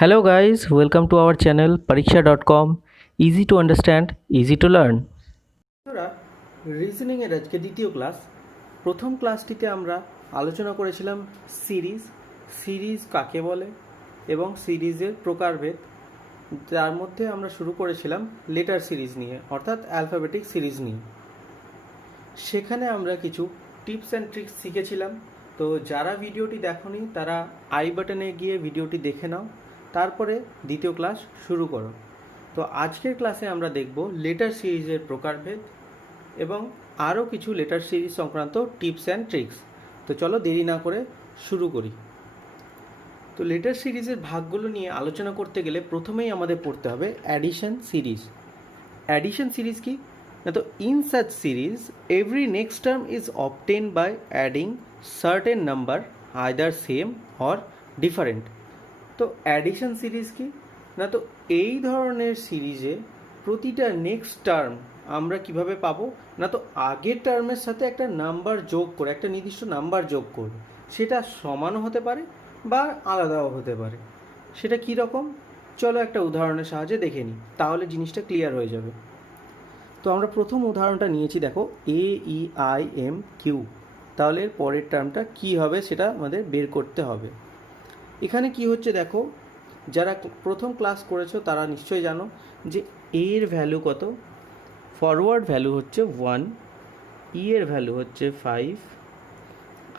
Hello guys, welcome to our channel pariksha.com. Easy to understand, easy to learn. বন্ধুরা, reasoning এর আজকে দ্বিতীয় class. প্রথম ক্লাসটিতে আমরা আলোচনা করেছিলাম সিরিজ কাকে বলে এবং সিরিজের প্রকারভেদ। তার মধ্যে আমরা শুরু করেছিলাম লেটার সিরিজ নিয়ে, অর্থাৎ অ্যালফাবেটিক সিরিজ নিয়ে। সেখানে আমরা কিছু টিপস অ্যান্ড ট্রিক্স শিখেছিলাম। তো যারা ভিডিওটি দেখোনি তারা আই বাটনে গিয়ে ভিডিওটি দেখে নাও, তারপরে দ্বিতীয় ক্লাস শুরু করো। তো আজকের ক্লাসে আমরা দেখব লেটার সিরিজের প্রকারভেদ এবং আরও কিছু লেটার সিরিজ সংক্রান্ত টিপস অ্যান্ড ট্রিক্স। তো চলো দেরি না করে শুরু করি। তো লেটার সিরিজের ভাগগুলো নিয়ে আলোচনা করতে গেলে প্রথমেই আমাদের পড়তে হবে অ্যাডিশন সিরিজ। অ্যাডিশন সিরিজ কি না, তো in such series every next term is obtain by adding certain number either same or different. তো অ্যাডিশন সিরিজ কি না, তো এই ধরনের সিরিজে প্রতিটা নেক্সট টার্ম আমরা কিভাবে পাবো না, তো আগের টার্মের সাথে একটা নাম্বার যোগ করে, একটা নির্দিষ্ট নাম্বার যোগ করবে, সেটা সমানও হতে পারে বা আলাদাও হতে পারে। সেটা কী রকম, চলো একটা উদাহরণের সাহায্যে দেখে নিই, তাহলে জিনিসটা ক্লিয়ার হয়ে যাবে। তো আমরা প্রথম উদাহরণটা নিয়েছি, দেখো AEIMQ। তাহলে এর পরের টার্মটা কী হবে সেটা আমাদের বের করতে হবে। এখানে কি হচ্ছে দেখো, যারা প্রথম ক্লাস করেছো তারা নিশ্চয়ই জানো যে এর ভ্যালু কত। ফরওয়ার্ড ভ্যালু হচ্ছে 1, ই এর ভ্যালু হচ্ছে 5,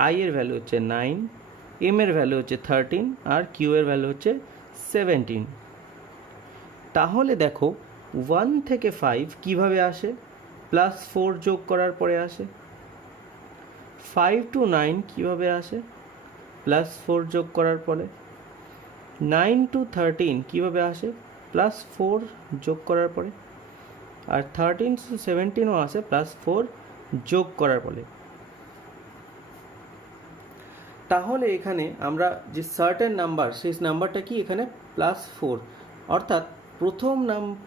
আই এর ভ্যালু হচ্ছে 9, এম এর ভ্যালু হচ্ছে 13 আর কিউ এর ভ্যালু হচ্ছে 17। তাহলে দেখো 1 থেকে 5 কিভাবে আসে, +4 যোগ করার পরে আসে। 5 to 9 কিভাবে আসে, +4 যোগ করার পরে। 9 to 13 কিভাবে আসে, +4 যোগ করার পরে। আর 13 to 17ও আসে +4 যোগ করার পরে। তাহলে এখানে আমরা যে সার্টেন নাম্বার, সেই নাম্বারটা কি এখানে +4, অর্থাৎ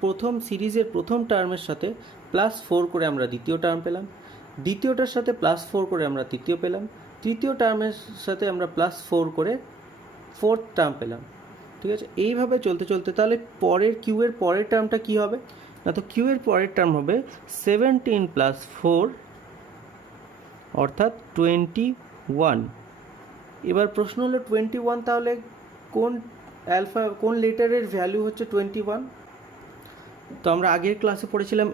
প্রথম সিরিজের প্রথম টার্মের সাথে +4 করে আমরা দ্বিতীয় টার্ম পেলাম, দ্বিতীয়টার সাথে +4 করে আমরা তৃতীয় পেলাম, তৃতীয় টার্মের সাথে আমরা +4 করে ফোর্থ টার্ম পেলাম। ঠিক আছে, এইভাবে চলতে চলতে তাহলে পরের কিউ এর পরের টার্মটা কি হবে না, তো কিউ এর পরের টার্ম হবে 17 + 4 অর্থাৎ 21। এবার প্রশ্ন হলো 21, তাহলে কোন লেটারের ভ্যালু হচ্ছে 21। তো আমরা আগের ক্লাসে পড়েছিলাম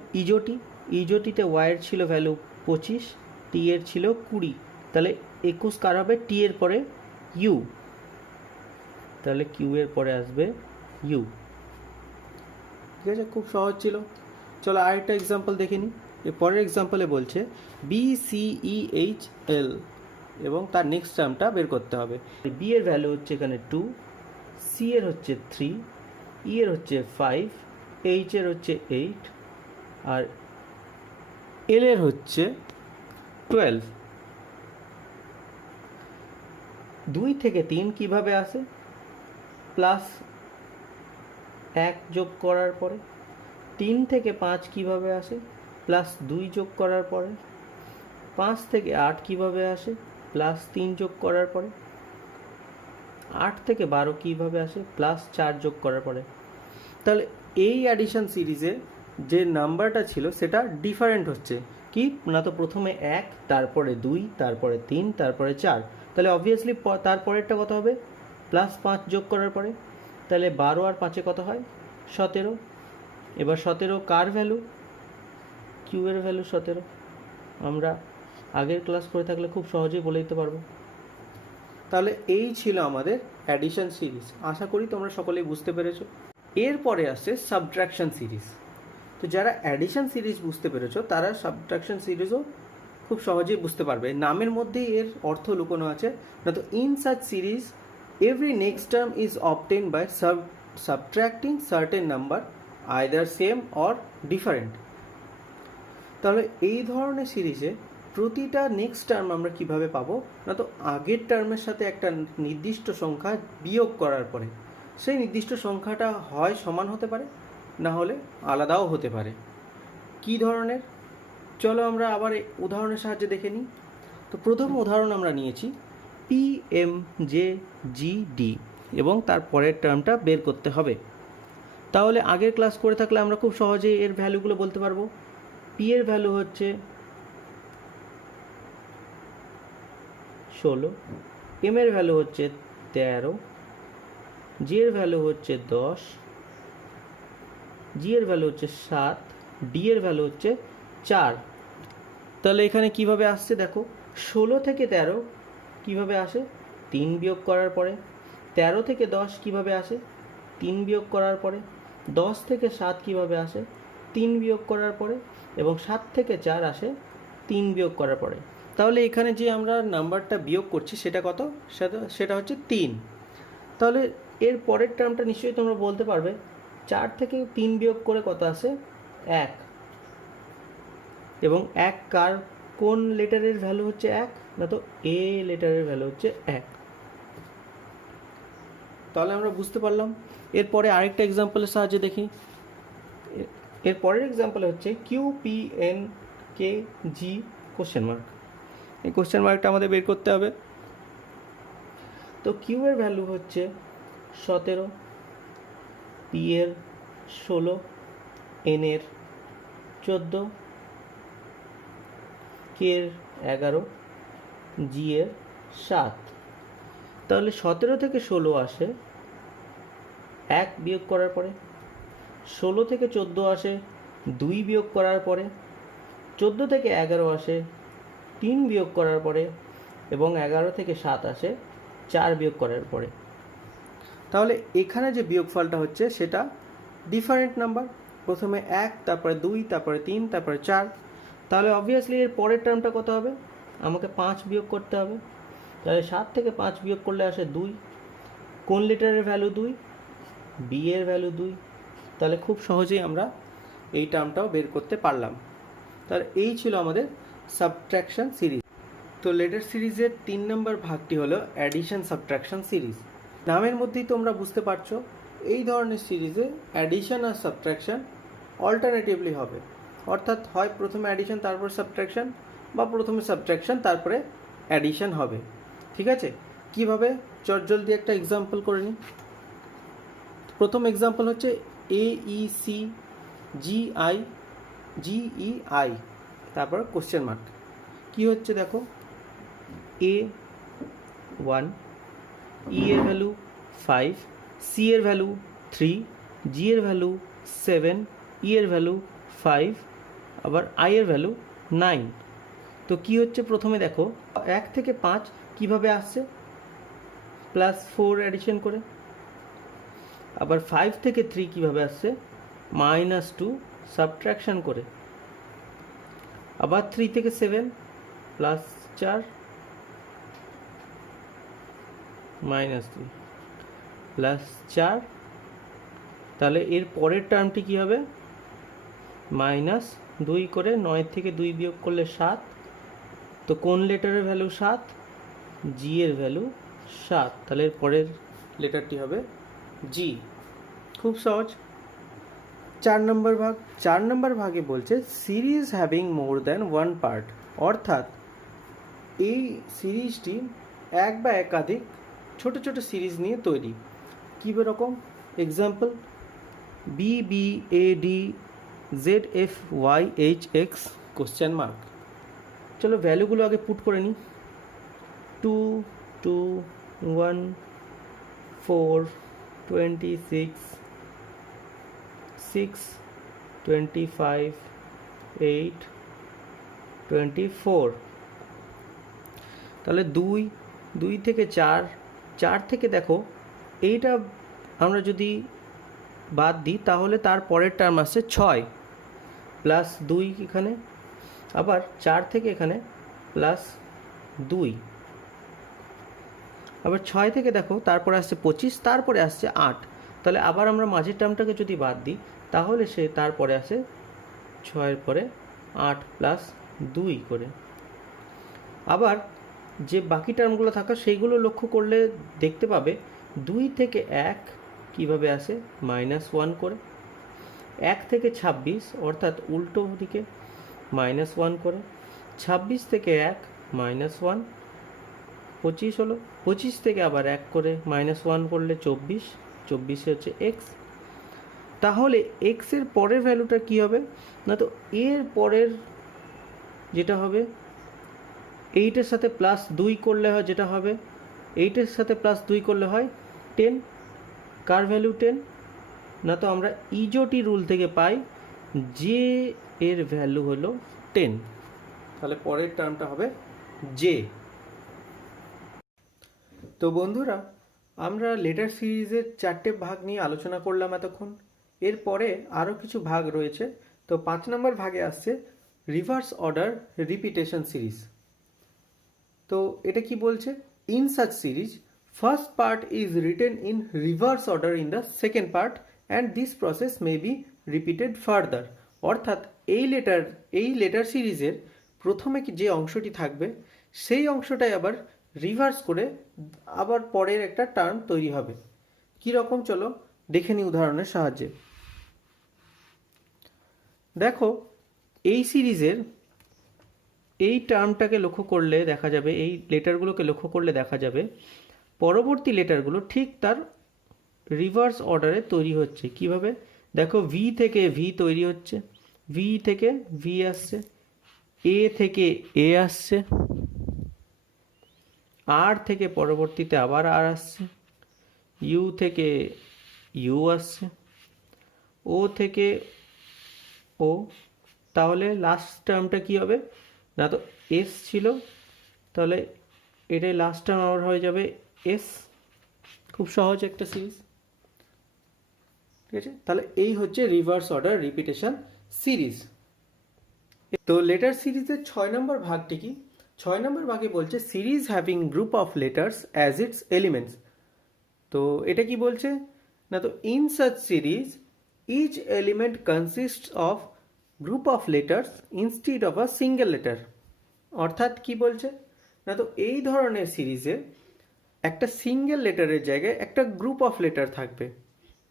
ইজোটিতে ওয়াইয়ের ছিল ভ্যালু 25, টি এর ছিল 20, তাহলে 21 কার হবে, টি এর পরে ইউ, তাহলে কিউ এর পরে আসবে ইউ। ঠিক আছে, খুব সহজ ছিল। চলো আরেকটা এক্সাম্পল দেখে নিই। এর পরের এক্সাম্পলে বলছে BCEHL এবং তার নেক্সট টার্মটা বের করতে হবে। বি এর ভ্যালু হচ্ছে এখানে 2, সি এর হচ্ছে 3, ই এর হচ্ছে 5, এইচ এর হচ্ছে 8 আর এল এর হচ্ছে 12। 2 থেকে 3 কিভাবে আসে, +1 যোগ করার পরে। 3 থেকে 5 কিভাবে আসে, +2 যোগ করার পরে। 5 থেকে 8 কিভাবে আসে, +3 যোগ করার পরে। 8 থেকে 12 কিভাবে আসে, +4 যোগ করার পরে। তাহলে এই অ্যাডিশন সিরিজে যে নাম্বারটা ছিল সেটা ডিফারেন্ট হচ্ছে কি না, তো প্রথমে 1, তারপরে 2, তারপরে 3, তারপরে 4। তাহলে অবভিয়াসলি তারপরেরটা কত হবে, +5 যোগ করার পরে। তাহলে 12 আর 5-এ কত হয়, 17। এবার 17 কার ভ্যালু, কিউ এর ভ্যালু 17। আমরা আগের ক্লাস করে থাকলে খুব সহজেই বলে দিতে পারবো। তাহলে এই ছিল আমাদের অ্যাডিশন সিরিজ। আশা করি তোমরা সকলেই বুঝতে পেরেছো। এরপরে আসছে সাবট্রাকশন সিরিজ। তো যারা অ্যাডিশন সিরিজ বুঝতে পেরেছো তারা সাবট্রাকশন সিরিজও খুব সহজেই বুঝতে পারবে। নামের মধ্যেই এর অর্থ লুকোনো আছে না, তো in such series every next term is obtain by subtracting certain number either same or different. তাহলে এই ধরনের সিরিজে প্রতিটা নেক্সট টার্ম আমরা কিভাবে পাবো না, তো আগের টার্মের সাথে একটা নির্দিষ্ট সংখ্যা বিয়োগ করার পরে সেই নির্দিষ্ট সংখ্যাটা হয় সমান হতে পারে, না হলে আলাদাও হতে পারে। কি ধরনের, চলো আমরা আবার উদাহরণের সাহায্যে দেখে নিই। তো প্রথম উদাহরণ আমরা নিয়েছি PMJGD। এবং তার পরের টার্মটা বের করতে হবে। তাহলে আগের ক্লাস করে থাকলে আমরা খুব সহজেই এর ভ্যালুগুলো বলতে পারবো। পি এর ভ্যালু হচ্ছে 16, এম এর ভ্যালু হচ্ছে 13, জি এর ভ্যালু হচ্ছে 10, জি এর ভ্যালু হচ্ছে 7, ডি এর ভ্যালু হচ্ছে 4। তাহলে এখানে কিভাবে আসছে দেখো, 16 থেকে 13 কিভাবে আসে, 3 বিয়োগ করার পরে। 13 থেকে 10 কিভাবে আসে, 3 বিয়োগ করার পরে। 10 থেকে 7 কিভাবে আসে, 3 বিয়োগ করার পরে। এবং 7 থেকে 4 আসে 3 বিয়োগ করার পরে। তাহলে এখানে যে আমরা নাম্বারটা বিয়োগ করছি সেটা কত, সেটা হচ্ছে 3। তাহলে এর পরের টার্মটা নিশ্চয়ই তোমরা বলতে পারবে, 4 থেকে 3 বিয়োগ করে কত আসে, 1। এবং 1 কোন লেটারের ভ্যালু হচ্ছে 1, না তো এ লেটারের ভ্যালু হচ্ছে 1। তাহলে আমরা বুঝতে পারলাম। এরপরে আরেকটা এক্সাম্পলের সাহায্যে দেখি। এর পরের এক্সাম্পল হচ্ছে কিউ পি এন কে জি কোশ্চেন মার্ক। এই কোশ্চেন মার্কটা আমাদের বের করতে হবে। তো কিউ এর ভ্যালু হচ্ছে 17, পি এর 16, এন এর 14, কে এর 11, জি এর 7। তাহলে 17 থেকে 16 আসে 1 বিয়োগ করার পরে। 16 থেকে 14 আসে 2 বিয়োগ করার পরে। 14 থেকে 11 আসে 3 বিয়োগ করার পরে। এবং 11 থেকে 7 আসে 4 বিয়োগ করার পরে। তাহলে এখানে যে বিয়োগফলটা হচ্ছে সেটা ডিফারেন্ট নাম্বার। প্রথমে 1, তারপরে 2, তারপরে 3, তারপরে 4। তাহলে অবভিয়াসলি এর পরের টার্মটা কত হবে, আমাকে 5 বিয়োগ করতে হবে। তাহলে 7 থেকে 5 বিয়োগ করলে আসে 2। কোন লেটারের ভ্যালু 2, বি এর ভ্যালু 2। তাহলে খুব সহজেই আমরা এই টার্মটাও বের করতে পারলাম। তাহলে এই ছিল আমাদের সাবট্রাকশন সিরিজ। তো লেটার সিরিজের 3 নম্বর ভাগটি হলো অ্যাডিশন সাবট্রাকশন সিরিজ। নামের মধ্যেই তোমরা বুঝতে পারছো এই ধরনের সিরিজে অ্যাডিশন আর সাবট্রাকশন অল্টারনেটিভলি হবে। অর্থাৎ হয় প্রথমে অ্যাডিশন তারপর সাবট্রাকশন, বা প্রথমে সাবট্রাকশন তারপরে অ্যাডিশন হবে। ঠিক আছে, কিভাবে জলদি একটা এক্সাম্পল করে নিই। প্রথম এক্সাম্পল হচ্ছে AEC GEI, তারপর কোশ্চেন মার্ক। কি হচ্ছে দেখো, A1, E এর ভ্যালু 5, C এর ভ্যালু 3, G এর ভ্যালু 7, E এর ভ্যালু 5, আবার I এর ভ্যালু 9। তো কি হচ্ছে, প্রথমে দেখো 1 থেকে 5 কিভাবে আসছে, +4 অ্যাডিশন করে। আবার 5 থেকে 3 কিভাবে আসছে, -2 সাবট্রাকশন করে। আবার 3 থেকে 7 +4 -3 +4। তাহলে এর পরের টার্মটি কী হবে, -2 করে। 9 থেকে 2 বিয়োগ করলে 7। তো কোন লেটারের ভ্যালু 7, জি এর ভ্যালু 7। তাহলে এর পরের লেটারটি হবে জি। খুব সহজ। 4 নম্বর ভাগ। 4 নম্বর ভাগে বলছে series having more than 1 part, অর্থাৎ এই সিরিজটি এক বা একাধিক ছোট ছোট সিরিজ নিয়ে তৈরি। কী রকম, এক্সাম্পল BBADZFYHX কোশ্চেন মার্ক। চলো ভ্যালুগুলো আগে পুট করে নিই। 2, 2, 1, 4, 26, 6, 25, 8, 24। তাহলে 2 থেকে 4, 4 থেকে দেখো এইটা আমরা যদি বাদ দিই তাহলে তার পরের টার্ম আসছে 6 +2 এখানে। আবার 4 থেকে এখানে +2। আবার 6 থেকে দেখো তারপরে আসছে 25, তারপরে আসছে 8। তাহলে আবার আমরা মাঝের টার্মটাকে যদি বাদ দিই তাহলে সে তারপরে আসে 6-এর পরে 8 +2 করে। আবার যে বাকি টার্মগুলো থাকা সেইগুলো লক্ষ্য করলে দেখতে পাবে 2 থেকে 1 কিভাবে আসে, -1 করে। 1 থেকে 26 অর্থাৎ উল্টো দিকে -1 করে। 26 থেকে 1 -1, 25 হলো। 25 থেকে আবার 1 করে -1 করলে 24, 24 হচ্ছে এক্স। তাহলে এক্স এর পরের ভ্যালুটা কি হবে না, তো এর পরের যেটা হবে 8-এর সাথে +2 করলে হয় যেটা হবে 8-এর সাথে +2 করলে হয় 10। কার ভ্যালু 10 না, তো আমরা ইজোটি রুল থেকে পাই জে এর ভ্যালু হলো 10। তাহলে পরের টার্মটা হবে জে। তো বন্ধুরা, আমরা লেটার সিরিজের 4টে ভাগ নিয়ে আলোচনা করলাম এতক্ষণ। এরপরে আরও কিছু ভাগ রয়েছে। তো 5 নম্বর ভাগে আসছে রিভার্স অর্ডার রিপিটেশন সিরিজ। তো এটা কি বলছে, in such series first part is written in reverse order in the second part and this process may be repeated further. অর্থাৎ এই লেটার সিরিজের প্রথমে যে অংশটি থাকবে সেই অংশটাই আবার রিভার্স করে আবার পরের একটা টার্ম তৈরি হবে। কি রকম চলো দেখে নিই উদাহরণের সাহায্যে। দেখো, এই সিরিজের এই টার্মটাকে লক্ষ্য করলে দেখা যাবে, এই লেটারগুলোকে লক্ষ্য করলে দেখা যাবে পরবর্তী লেটারগুলো ঠিক তার রিভার্স অর্ডারে তৈরি হচ্ছে। কিভাবে দেখো, ভি থেকে ভি তৈরি হচ্ছে, ভি থেকে ভি আসছে, এ থেকে এ আসছে, আর থেকে পরবর্তীতে আবার আর আসছে, ইউ থেকে ইউ আসছে, ও থেকে ও। তাহলে লাস্ট টার্মটা কি হবে না, তো এস ছিল, তাহলে এটাই লাস্ট টার্ম আবার হয়ে যাবে এস। খুব সহজ একটা সিরিজ, ঠিক আছে। তাহলে এই হচ্ছে রিভার্স অর্ডার রিপিটেশন সিরিজ। তো লেটার সিরিজের 6 নম্বর ভাগটি কি, 6 নম্বর ভাগে বলছে series having group of letters as its elements. তো এটা কি বলছে না, তো in such series each element consists of group of letters instead of a single letter. অর্থাৎ কি বলছে না, তো এই ধরনের সিরিজে একটা সিঙ্গেল লেটারের জায়গায় একটা গ্রুপ অফ লেটার থাকবে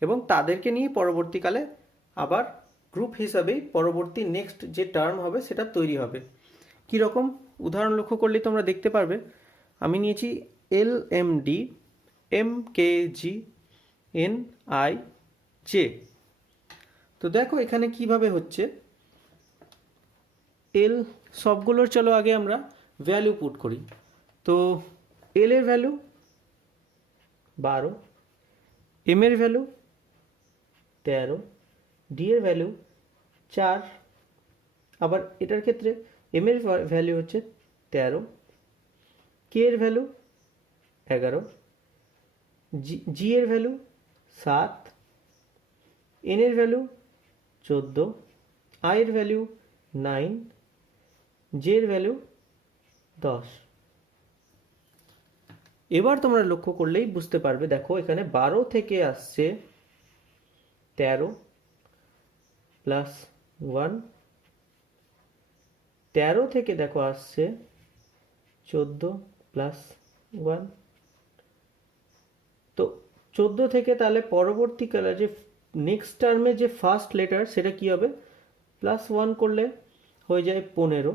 এবং তাদেরকে নিয়ে পরবর্তীকালে আবার গ্রুপ হিসাবেই পরবর্তী নেক্সট যে টার্ম হবে সেটা তৈরি হবে। কি রকম উদাহরণ লক্ষ্য করলে তোমরা দেখতে পারবে। আমি নিয়েছি L M D M K G N I J. তো দেখো এখানে কিভাবে হচ্ছে, এল সবগুলোর চলো আগে আমরা ভ্যালু পুট করি। তো এল এর ভ্যালু 12, এম এর ভ্যালু 13, ডি এর ভ্যালু 4, আবার এটার ক্ষেত্রে এম এর ভ্যালু হচ্ছে 13, কে এর ভ্যালু 11, জি এর ভ্যালু 7, এন এর ভ্যালু 14, আই এর ভ্যালু 9, জে এর ভ্যালু 10। এবার তোমরা লক্ষ্য করলেই বুঝতে পারবে, দেখো এখানে 12 থেকে আসছে 13 প্লাস 1, 13 থেকে দেখো আসছে 14 প্লাস 1। তো 14 থেকে তাহলে পরবর্তীকালে যে নেক্সট টার্মে যে ফার্স্ট লেটার সেটা কি হবে, +1 করলে হয়ে যায় 15।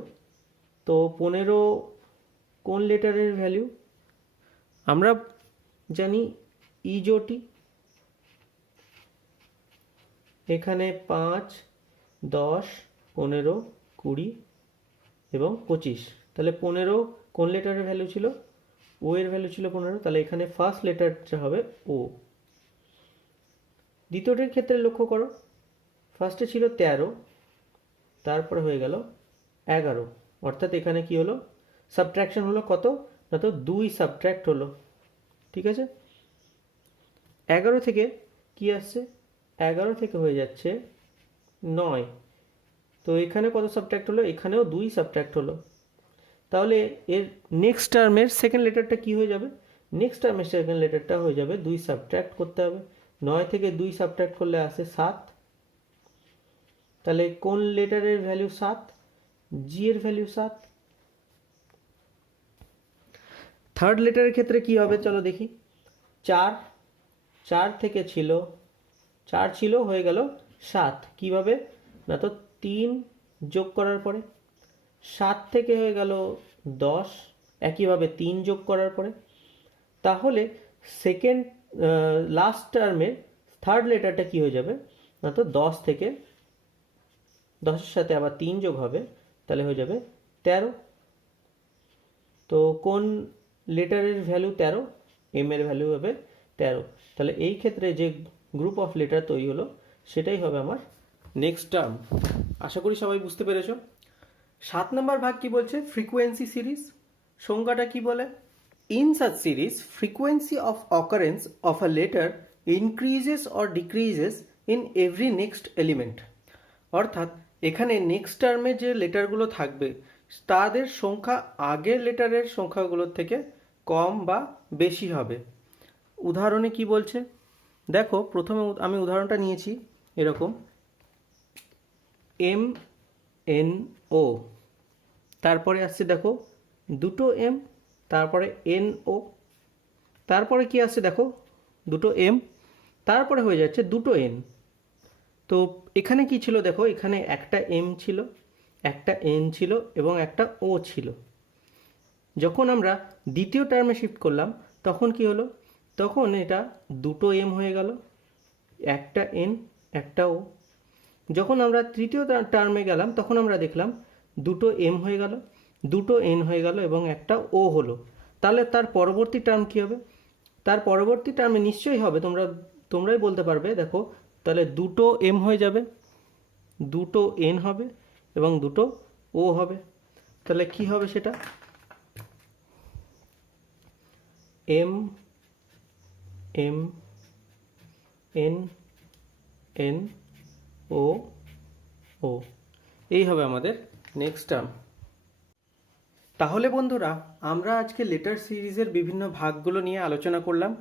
তো 15 কোন লেটারের ভ্যালু আমরা জানি, ইজোটি। এখানে 5, 10, 15, 20 এবং 25। তাহলে 15 কোন লেটারের ভ্যালু ছিল, ও এর ভ্যালু ছিল 15। তাহলে এখানে ফার্স্ট লেটারটা হবে ও। দ্বিতীয়টির ক্ষেত্রে লক্ষ্য করো, ফার্স্টে ছিল 13, তারপরে হয়ে গেল 11। অর্থাৎ এখানে কি হলো, সাবট্রাকশন হলো কত না, তো 2 সাবট্রাক্ট হলো, ঠিক আছে। 11 থেকে কি আসছে, 11 থেকে হয়ে যাচ্ছে 9। তো এখানে কত সাবট্রাক্ট হলো, এখানেও 2 সাবট্রাক্ট হলো। তাহলে এর নেক্সট টার্মের সেকেন্ড লেটারটা কি হয়ে যাবে, নেক্সট টার্মের সেকেন্ড লেটারটা হয়ে যাবে 2 সাবট্রাক্ট করতে হবে। 9 থেকে 2 সাবট্রাক্ট করলে আসে 7। তাহলে কোন লেটারের ভ্যালু 7, জি এর ভ্যালু 7। থার্ড লেটারের ক্ষেত্রে কি হবে চলো দেখি, 4 থেকে ছিল 4 ছিল হয়ে গেল 7। কিভাবে না, তো 3 যোগ করার পরে 7 থেকে হয়ে গেল 10, একইভাবে 3 যোগ করার পরে তাহলে সেকেন্ড লাস্ট টার্মের থার্ড লেটারটা কি হয়ে যাবে না, তো 10 থেকে 10-এর সাথে আবার 3 যোগ হবে, তাহলে হয়ে যাবে 13। তো কোন লেটারের ভ্যালু 13? এম এর ভ্যালু হবে 13। তাহলে এই ক্ষেত্রে যে গ্রুপ অফ লেটার তৈরি হলো সেটাই হবে আমার নেক্সট টার্ম। আশা করি সবাই বুঝতে পেরেছো। 7 নম্বর ভাগ কি বলছে? Frequency series. সংজ্ঞাটা কি বলে? In such series frequency of occurrence of a letter increases or decreases in every next element. অর্থাৎ এখানে নেক্সট টার্মে যে লেটারগুলো থাকবে তাদের সংখ্যা আগের লেটারের সংখ্যাগুলোর থেকে কম বা বেশি হবে। উদাহরণে কি বলছে দেখো, প্রথমে আমি উদাহরণটা নিয়েছি এরকম, এম এন ও, তারপরে আসছে দেখো দুটো এম, তারপরে এন ও, তারপরে কি আসছে দেখো দুটো এম, তারপরে হয়ে যাচ্ছে দুটো এন। তো এখানে কি ছিল দেখো, এখানে একটা এম ছিল, একটা এন ছিল এবং একটা ও ছিল। যখন আমরা দ্বিতীয় টার্মে শিফট করলাম তখন কি হলো, তখন এটা দুটো এম হয়ে গেল, একটা এন, একটা ও। যখন আমরা তৃতীয় টার্মে গেলাম তখন আমরা দেখলাম দুটো এম হয়ে গেল, দুটো এন হয়ে গেল এবং একটা ও হলো। তাহলে তার পরবর্তী টার্ম কি হবে? তার পরবর্তী টার্মে নিশ্চয়ই হবে, তোমরাই বলতে পারবে। দেখো তাহলে দুটো এম হয়ে যাবে, দুটো এন হবে এবং দুটো ও হবে। তাহলে কি হবে সেটা? M M N N O O, এই হবে আমাদের নেক্সট টার্ম। তাহলে বন্ধুরা, আমরা আজকে লেটার সিরিজের বিভিন্ন ভাগগুলো নিয়ে আলোচনা করলাম।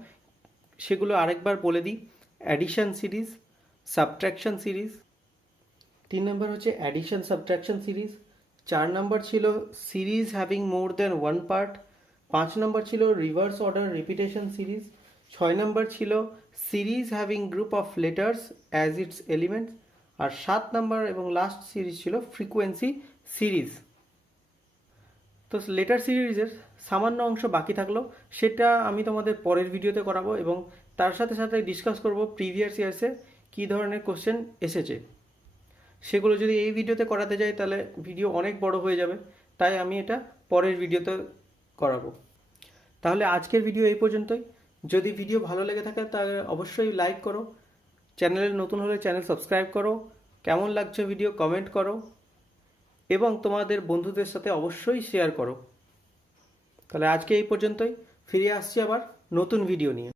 সেগুলো আরেকবার বলে দিই। অ্যাডিশন সিরিজ, সাবট্রাকশন সিরিজ, 3 নম্বর হচ্ছে অ্যাডিশন সাবট্রাকশন সিরিজ, 4 নম্বর ছিল series having more than one part, 5 নম্বর ছিল রিভার্স অর্ডার রিপিটেশন সিরিজ, 6 নম্বর ছিল series having group of letters as its elements, আর 7 নম্বর এবং লাস্ট সিরিজ ছিল ফ্রিকোয়েন্সি সিরিজ। তো লেটার সিরিজের সামান্য অংশ বাকি থাকলো, সেটা আমি তোমাদের পরের ভিডিওতে করাবো এবং তার সাথে সাথে ডিসকাস করব প্রিভিয়াস ইয়ার্সে কী ধরনের কোশ্চেন এসেছে। সেগুলো যদি এই ভিডিওতে করাতে যাই তাহলে ভিডিও অনেক বড় হয়ে যাবে, তাই আমি এটা পরের ভিডিওতে করাবো। তাহলে আজকের ভিডিও এই পর্যন্তই। যদি ভিডিও ভালো লেগে থাকে তাহলে অবশ্যই লাইক করো, চ্যানেলে নতুন হলে চ্যানেল সাবস্ক্রাইব করো, কেমন লাগছে ভিডিও কমেন্ট করো এবং তোমাদের বন্ধুদের সাথে অবশ্যই শেয়ার করো। তাহলে আজকে এই পর্যন্তই, ফিরে আসছি আবার নতুন ভিডিও নিয়ে।